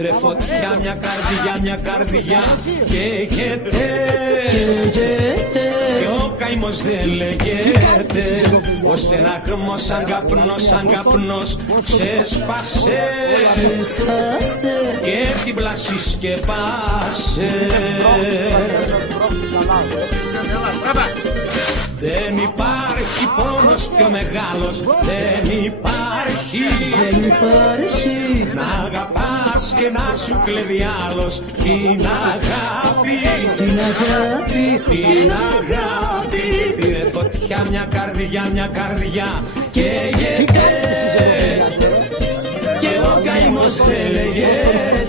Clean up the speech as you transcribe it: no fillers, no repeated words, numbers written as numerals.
Πήρε φωτιά μια καρδιά καίγεται και ο καημός δεν λέγεται. Ο στενάχμος σαν καπνός ξέσπασε και την πλάση σκεπάσε. Δεν υπάρχει πόνος πιο μεγάλος, δεν υπάρχει να αγαπάς και να σου κλέβει άλλος την αγάπη. Πήρε φωτιά μια καρδιά καίγεται και ο καημός δεν λέγεται.